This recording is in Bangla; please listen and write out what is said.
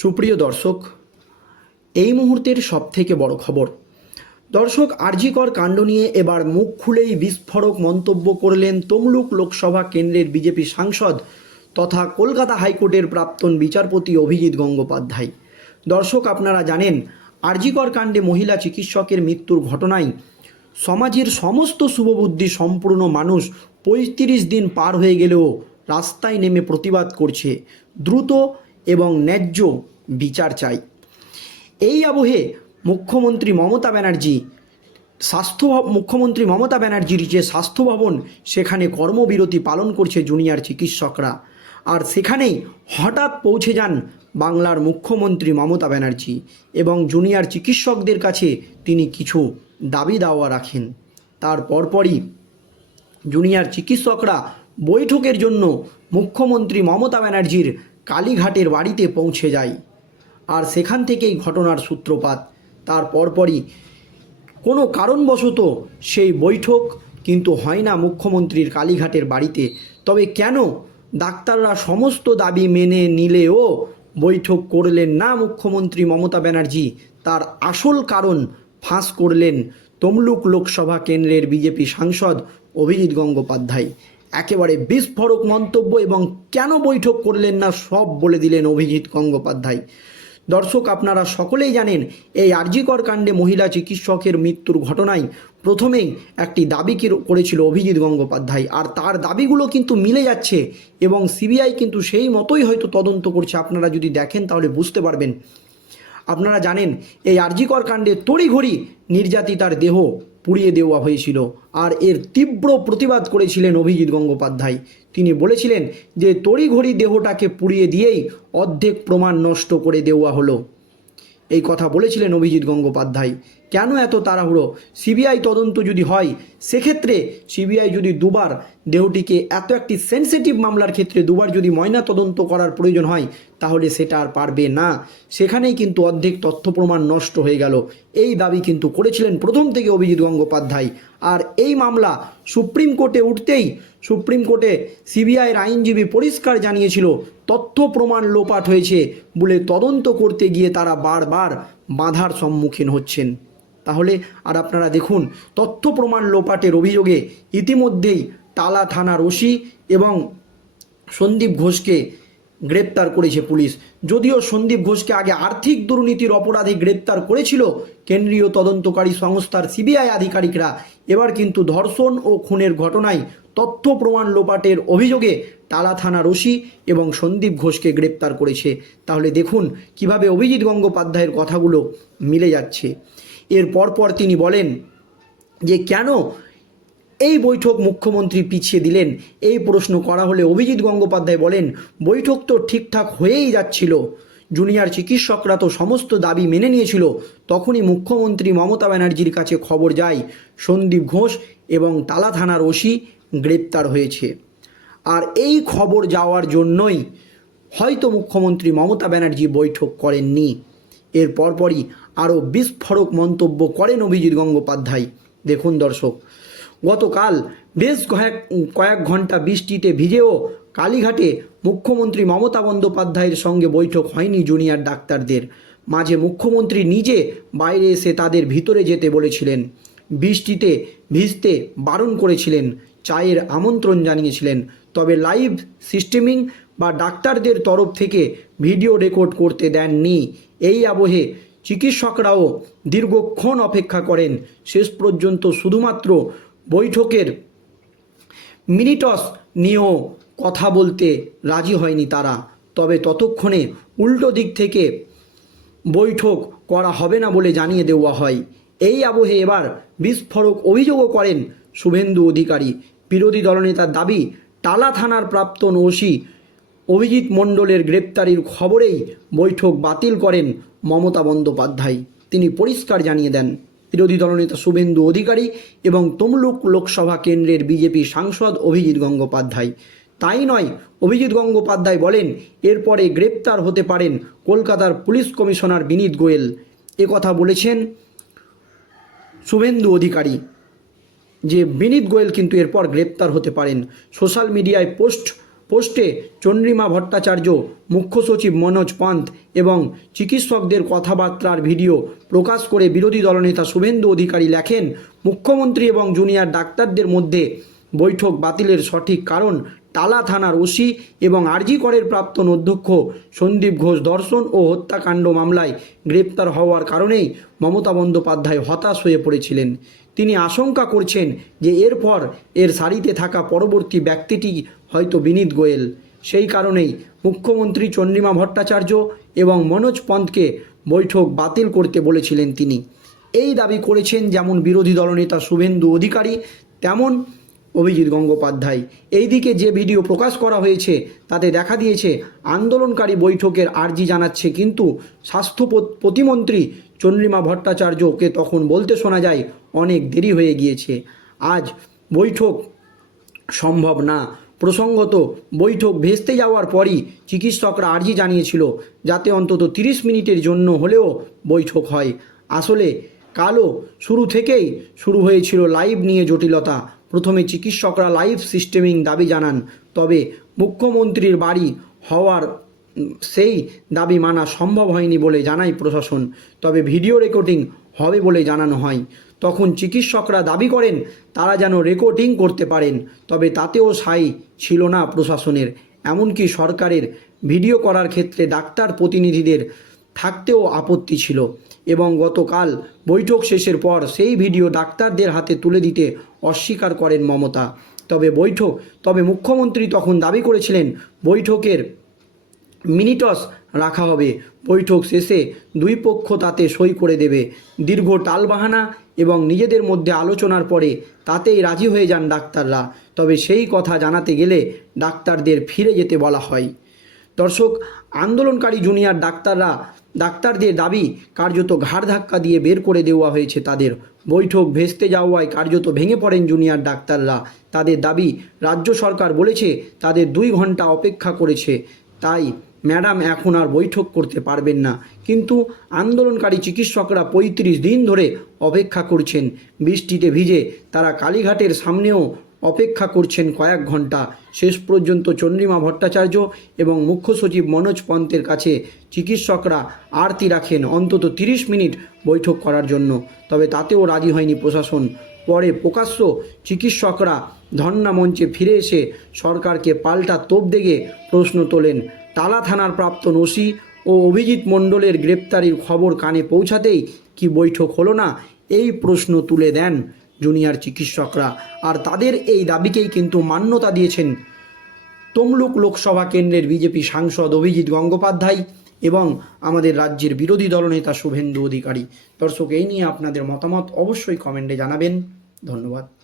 সুপ্রিয় দর্শক, এই মুহূর্তের সবথেকে বড় খবর। দর্শক, আরজিকর কাণ্ড নিয়ে এবার মুখ খুলেই বিস্ফোরক মন্তব্য করলেন তমলুক লোকসভা কেন্দ্রের বিজেপি সাংসদ তথা কলকাতা হাইকোর্টের প্রাক্তন বিচারপতি অভিজিৎ গঙ্গোপাধ্যায়। দর্শক, আপনারা জানেন, আরজিকর কাণ্ডে মহিলা চিকিৎসকের মৃত্যুর ঘটনায় সমাজের সমস্ত শুভবুদ্ধি সম্পূর্ণ মানুষ পঁয়ত্রিশ দিন পার হয়ে গেলেও রাস্তায় নেমে প্রতিবাদ করছে। দ্রুত এবং ন্যায্য বিচার চাই। এই আবহে মুখ্যমন্ত্রী মমতা ব্যানার্জি স্বাস্থ্য মুখ্যমন্ত্রী মমতা ব্যানার্জির যে স্বাস্থ্য ভবন, সেখানে কর্মবিরতি পালন করছে জুনিয়র চিকিৎসকরা। আর সেখানেই হঠাৎ পৌঁছে যান বাংলার মুখ্যমন্ত্রী মমতা ব্যানার্জি এবং জুনিয়র চিকিৎসকদের কাছে তিনি কিছু দাবি দাওয়া রাখেন। তার পরপরই জুনিয়র চিকিৎসকরা বৈঠকের জন্য মুখ্যমন্ত্রী মমতা ব্যানার্জির কালীঘাটের বাড়িতে পৌঁছে যায় আর সেখান থেকেই ঘটনার সূত্রপাত। তার পরপরই কোনো কারণবশত সেই বৈঠক কিন্তু হয় না মুখ্যমন্ত্রীর কালীঘাটের বাড়িতে। তবে কেন ডাক্তাররা সমস্ত দাবি মেনে নিলেও বৈঠক করলেন না মুখ্যমন্ত্রী মমতা ব্যানার্জি? তার আসল কারণ ফাঁস করলেন তমলুক লোকসভা কেন্দ্রের বিজেপি সাংসদ অভিজিৎ গঙ্গোপাধ্যায়। একেবারে বিস্ফোরক মন্তব্য এবং কেন বৈঠক করলেন না সব বলে দিলেন অভিজিৎ গঙ্গোপাধ্যায়। দর্শক, আপনারা সকলেই জানেন, এই আরজিকর কাণ্ডে মহিলা চিকিৎসকের মৃত্যুর ঘটনায় প্রথমেই একটি দাবি করেছিল অভিজিৎ গঙ্গোপাধ্যায়। আর তার দাবিগুলো কিন্তু মিলে যাচ্ছে এবং সিবিআই কিন্তু সেই মতোই হয়তো তদন্ত করছে। আপনারা যদি দেখেন তাহলে বুঝতে পারবেন। আপনারা জানেন, এই আরজিকর কাণ্ডে তড়িঘড়ি নির্যাতিতার দেহ পুড়িয়ে দেওয়া হয়েছিল আর এর তীব্র প্রতিবাদ করেছিলেন অভিজিৎ গঙ্গোপাধ্যায়। তিনি বলেছিলেন যে তড়িঘড়ি দেহটাকে পুড়িয়ে দিয়েই অর্ধেক প্রমাণ নষ্ট করে দেওয়া হলো। এই কথা বলেছিলেন অভিজিৎ গঙ্গোপাধ্যায়। কেন এত তাড়াহুড়ো? সিবিআই তদন্ত যদি হয়, সেক্ষেত্রে সিবিআই যদি দুবার দেহটিকে এত একটি সেনসিটিভ মামলার ক্ষেত্রে দুবার যদি ময়না তদন্ত করার প্রয়োজন হয়, তাহলে সেটা আর পারবে না। সেখানেই কিন্তু অর্ধেক তথ্য প্রমাণ নষ্ট হয়ে গেল। এই দাবি কিন্তু করেছিলেন প্রথম থেকে অভিজিৎ গঙ্গোপাধ্যায়। আর এই মামলা সুপ্রিম কোর্টে উঠতেই সুপ্রিম কোর্টে সিবিআইয়ের আইনজীবী পরিষ্কার জানিয়েছিল, তথ্য প্রমাণ লোপাট হয়েছে বলে তদন্ত করতে গিয়ে তারা বারবার বাধার সম্মুখীন হচ্ছেন। তাহলে আর আপনারা দেখুন, তথ্য প্রমাণ লোপাটের অভিযোগে ইতিমধ্যেই টালা থানার ওসি এবং সন্দীপ ঘোষকে গ্রেপ্তার করেছে পুলিশ। যদিও সন্দীপ ঘোষকে আগে আর্থিক দুর্নীতির অপরাধে গ্রেপ্তার করেছিল কেন্দ্রীয় তদন্তকারী সংস্থার সিবিআই আধিকারিকরা। এবার কিন্তু ধর্ষণ ও খুনের ঘটনায় তথ্য প্রমাণ লোপাটের অভিযোগে তালা থানার ওসি এবং সন্দীপ ঘোষকে গ্রেপ্তার করেছে। তাহলে দেখুন কীভাবে অভিজিৎ গঙ্গোপাধ্যায়ের কথাগুলো মিলে যাচ্ছে। এর পরপর তিনি বলেন যে, কেন এই বৈঠক মুখ্যমন্ত্রী পিছিয়ে দিলেন। এই প্রশ্ন করা হলে অভিজিৎ গঙ্গোপাধ্যায় বলেন, বৈঠক তো ঠিকঠাক হয়েই যাচ্ছিল। জুনিয়র চিকিৎসকরা তো সমস্ত দাবি মেনে নিয়েছিল। তখনই মুখ্যমন্ত্রী মমতা ব্যানার্জির কাছে খবর যায়, সন্দীপ ঘোষ এবং তালা থানার ওসি গ্রেপ্তার হয়েছে। আর এই খবর যাওয়ার জন্যই হয়তো মুখ্যমন্ত্রী মমতা ব্যানার্জি বৈঠক করেননি। এর পরপরই আরও বিস্ফোরক মন্তব্য করেন অভিজিৎ গঙ্গোপাধ্যায়। দেখুন দর্শক গতকাল বেশ কয়েক কয়েক ঘণ্টা বৃষ্টিতে ভিজেও কালীঘাটে মুখ্যমন্ত্রী মমতা বন্দ্যোপাধ্যায়ের সঙ্গে বৈঠক হয়নি জুনিয়র ডাক্তারদের। মাঝে মুখ্যমন্ত্রী নিজে বাইরে এসে তাদের ভিতরে যেতে বলেছিলেন। বৃষ্টিতে ভিজতে বারণ করেছিলেন, চায়ের আমন্ত্রণ জানিয়েছিলেন। তবে লাইভ সিস্টেমিং বা ডাক্তারদের তরফ থেকে ভিডিও রেকর্ড করতে দেননি। এই আবহে চিকিৎসকরাও দীর্ঘক্ষণ অপেক্ষা করেন। শেষ পর্যন্ত শুধুমাত্র বৈঠকের মিনিটস নিয়েও কথা বলতে রাজি হয়নি তারা। তবে ততক্ষণে উল্টো দিক থেকে বৈঠক করা হবে না বলে জানিয়ে দেওয়া হয়। এই আবহে এবার বিস্ফোরক অভিযোগও করেন শুভেন্দু অধিকারী। বিরোধী দলনেতার দাবি, টালা থানার প্রাক্তন ওসি অভিজিৎ মণ্ডলের গ্রেপ্তারির খবরেই বৈঠক বাতিল করেন মমতা বন্দ্যোপাধ্যায়। তিনি পরিষ্কার জানিয়ে দেন। বিরোধী দলনেতা শুভেন্দু অধিকারী এবং তমলুক লোকসভা কেন্দ্রের বিজেপি সাংসদ অভিজিৎ গঙ্গোপাধ্যায়। তাই নয়, অভিজিৎ গঙ্গোপাধ্যায় বলেন, এরপরে গ্রেপ্তার হতে পারেন কলকাতার পুলিশ কমিশনার বিনীত গোয়েল। কথা বলেছেন শুভেন্দু অধিকারী যে বিনীত গোয়েল কিন্তু এরপর গ্রেপ্তার হতে পারেন। সোশ্যাল মিডিয়ায় পোস্ট পোস্টে চন্দ্রিমা ভট্টাচার্য, মুখ্য সচিব মনোজ পান্ত এবং চিকিৎসকদের কথাবার্তার ভিডিও প্রকাশ করে বিরোধী দলনেতা শুভেন্দু অধিকারী লেখেন, মুখ্যমন্ত্রী এবং জুনিয়র ডাক্তারদের মধ্যে বৈঠক বাতিলের সঠিক কারণ টালা থানার ওসি এবং আরজি করের প্রাক্তন অধ্যক্ষ সন্দীপ ঘোষ দর্শন ও হত্যাকাণ্ড মামলায় গ্রেপ্তার হওয়ার কারণেই মমতা বন্দ্যোপাধ্যায় হতাশ হয়ে পড়েছিলেন। তিনি আশঙ্কা করছেন যে এরপর এর সারিতে থাকা পরবর্তী ব্যক্তিটি হয়তো বিনীত গোয়েল। সেই কারণেই মুখ্যমন্ত্রী চন্দ্রিমা ভট্টাচার্য এবং মনোজ পন্থকে বৈঠক বাতিল করতে বলেছিলেন তিনি। এই দাবি করেছেন যেমন বিরোধী দলনেতা শুভেন্দু অধিকারী, তেমন অভিজিৎ গঙ্গোপাধ্যায়। এইদিকে যে ভিডিও প্রকাশ করা হয়েছে, তাতে দেখা দিয়েছে, আন্দোলনকারী বৈঠকের আর্জি জানাচ্ছে কিন্তু স্বাস্থ্য প্রতিমন্ত্রী চন্দ্রিমা ভট্টাচার্যকে তখন বলতে শোনা যায়, অনেক দেরি হয়ে গিয়েছে। আজ বৈঠক সম্ভব না। প্রসঙ্গত, বৈঠক ভেস্তে যাওয়ার পরই চিকিৎসকরা আর্জি জানিয়েছিল, যাতে অন্তত তিরিশ মিনিটের জন্য হলেও বৈঠক হয়। আসলে কালও শুরু থেকেই শুরু হয়েছিল লাইভ নিয়ে জটিলতা। প্রথমে চিকিৎসকরা লাইফ সিস্টেমিং দাবি জানান, তবে মুখ্যমন্ত্রীর বাড়ি হওয়ার সেই দাবি মানা সম্ভব হয়নি বলে জানায় প্রশাসন, তবে ভিডিও রেকর্ডিং হবে বলে জানানো হয়। তখন চিকিৎসকরা দাবি করেন, তারা যেন রেকর্ডিং করতে পারেন, তবে তাতেও সাই ছিল না প্রশাসনের। এমনকি সরকারের ভিডিও করার ক্ষেত্রে ডাক্তার প্রতিনিধিদের থাকতেও আপত্তি ছিল এবং গতকাল বৈঠক শেষের পর সেই ভিডিও ডাক্তারদের হাতে তুলে দিতে অস্বীকার করেন মমতা। তবে বৈঠক, তবে মুখ্যমন্ত্রী তখন দাবি করেছিলেন বৈঠকের মিনিটস রাখা হবে। বৈঠক শেষে দুই পক্ষ তাতে সই করে দেবে। দীর্ঘ টালবাহানা এবং নিজেদের মধ্যে আলোচনার পরে তাতেই রাজি হয়ে যান ডাক্তাররা। তবে সেই কথা জানাতে গেলে ডাক্তারদের ফিরে যেতে বলা হয়। দর্শক, আন্দোলনকারী জুনিয়র ডাক্তাররা ডাক্তারদের দাবি, কার্যত ঘাড় ধাক্কা দিয়ে বের করে দেওয়া হয়েছে তাদের। বৈঠক ভেস্তে যাওয়ায় কার্যত ভেঙে পড়েন জুনিয়র ডাক্তাররা। তাদের দাবি, রাজ্য সরকার বলেছে তাদের দুই ঘণ্টা অপেক্ষা করেছে। তাই ম্যাডাম এখন আর বৈঠক করতে পারবেন না। কিন্তু আন্দোলনকারী চিকিৎসকরা পঁয়ত্রিশ দিন ধরে অপেক্ষা করছেন। বৃষ্টিতে ভিজে তারা কালীঘাটের সামনেও অপেক্ষা করছেন কয়েক ঘণ্টা। শেষ পর্যন্ত চন্দ্রিমা ভট্টাচার্য এবং মুখ্য সচিব মনোজ পন্তের কাছে চিকিৎসকরা আরতি রাখেন অন্তত তিরিশ মিনিট বৈঠক করার জন্য। তবে তাতেও রাজি হয়নি প্রশাসন। পরে প্রকাশ্য চিকিৎসকরা ধর্ণা মঞ্চে ফিরে এসে সরকারকে পাল্টা তোপ দেগে প্রশ্ন তোলেন। তালা থানার প্রাপ্ত ওসি ও অভিজিৎ মণ্ডলের গ্রেপ্তারির খবর কানে পৌঁছাতেই কি বৈঠক হলো না? এই প্রশ্ন তুলে দেন জুনিয়র চিকিৎসকরা। আর তাদের এই দাবিকেই কিন্তু মান্যতা দিয়েছেন তমলুক লোকসভা কেন্দ্রের বিজেপি সাংসদ অভিজিৎ গঙ্গোপাধ্যায় এবং আমাদের রাজ্যের বিরোধী দলনেতা শুভেন্দু অধিকারী। দর্শক, এই নিয়ে আপনাদের মতামত অবশ্যই কমেন্টে জানাবেন। ধন্যবাদ।